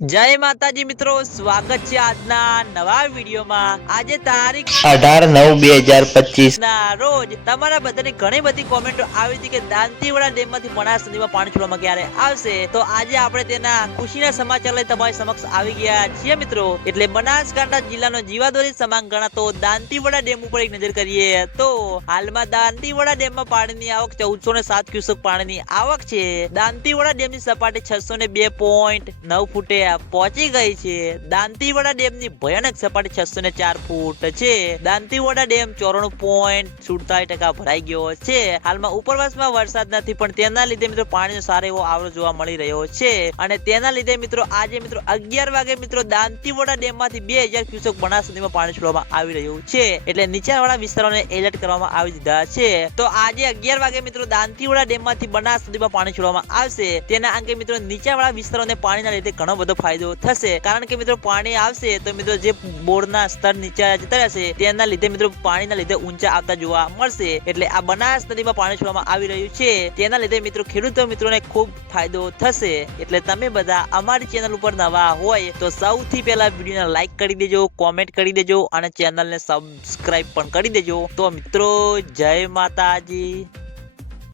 જય માતાજી મિત્રો સ્વાગત છે આજના નવા વિડીયોમાં. આજે તારીખ અઢાર નવ બે હજાર પચીસ. ના રોજ તમારા બધાની ઘણી બધી કોમેન્ટો આવી હતી કે દાંતીવાડા ડેમમાંથી બનાસ નદીમાં પાણી છોડવામાં ક્યારે આવશે? તો આજે આપણે તેના ખુશીના સમાચાર લઈ તમારી સમક્ષ આવી ગયા છીએ મિત્રો. એટલે બનાસકાંઠા જિલ્લાનો જીવાદોરી સમાન ગણાતો દાંતીવાડા ડેમ ઉપર એક નજર કરીએ તો હાલમાં દાંતીવાડા ડેમમાં પાણીની આવક ચૌદસો ને સાત ક્યુસેક પાણીની આવક છે. દાંતીવાડા ડેમની સપાટી છસો ને બે પોઈન્ટ નવ ફૂટે પહોંચી ગઈ છે. દાંતીવાડા ડેમની ભયાનક સપાટી છસો ને ચાર ફૂટ છે. દાંતીવાડા ડેમ ચોરાણું પોઈન્ટ સુડતાલીસ ટકા ભરાઈ ગયો છે. હાલમાં ઉપરવાસમાં વરસાદ નથી, પણ તેના લીધે મિત્રો પાણીનો સારો એવો આવરો જોવા મળી રહ્યો છે. અને તેના લીધે મિત્રો આજે મિત્રો અગિયાર વાગે મિત્રો દાંતીવાડા ડેમમાંથી બે હજાર ક્યુસેક બનાસ સુધીમાં પાણી છોડવામાં આવી રહ્યું છે. એટલે નીચાણવાળા વિસ્તારોને એલર્ટ કરવામાં આવી દીધા છે. તો આજે અગિયાર વાગે મિત્રો દાંતીવાડા ડેમમાંથી બનાસ સુધીમાં પાણી છોડવામાં આવશે. તેના અંગે મિત્રો નીચાણવાળા વિસ્તારોને પાણીના લીધે ઘણો બધો ફાયદો થશે. કારણ કે મિત્રો પાણી આવશે તો મિત્રો જે બોરના સ્તર નીચે જતા રહેશે, તેના લીધે મિત્રો પાણીના લીધે ઊંચા આવતા જોવા મળશે. એટલે આ બનાસ નદીમાં પાણી છોડવામાં આવી રહ્યું છે. તેના લીધે મિત્રો ખેડૂતો મિત્રોને ખૂબ ફાયદો થશે. એટલે તમે બધા અમારી ચેનલ ઉપર નવા હોય તો સૌથી પહેલા વિડીયોને લાઈક કરી દેજો, કોમેન્ટ કરી દેજો અને ચેનલને સબસ્ક્રાઈબ પણ કરી દેજો. તો મિત્રો જય માતાજી.